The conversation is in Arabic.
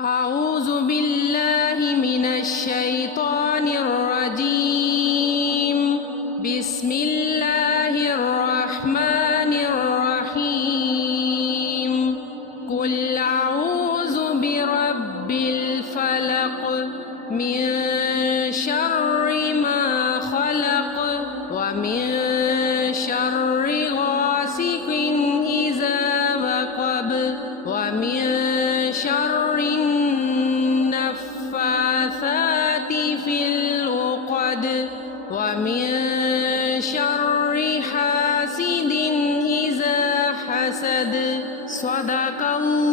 أعوذ بالله من الشيطان الرجيم. بسم الله الرحمن الرحيم. قل أعوذ برب الفلق من شر ما خلق ومن شر غاسق إذا وقب ومن شر النفاثات في العقد ومن شر حاسد إذا حسد. صدق الله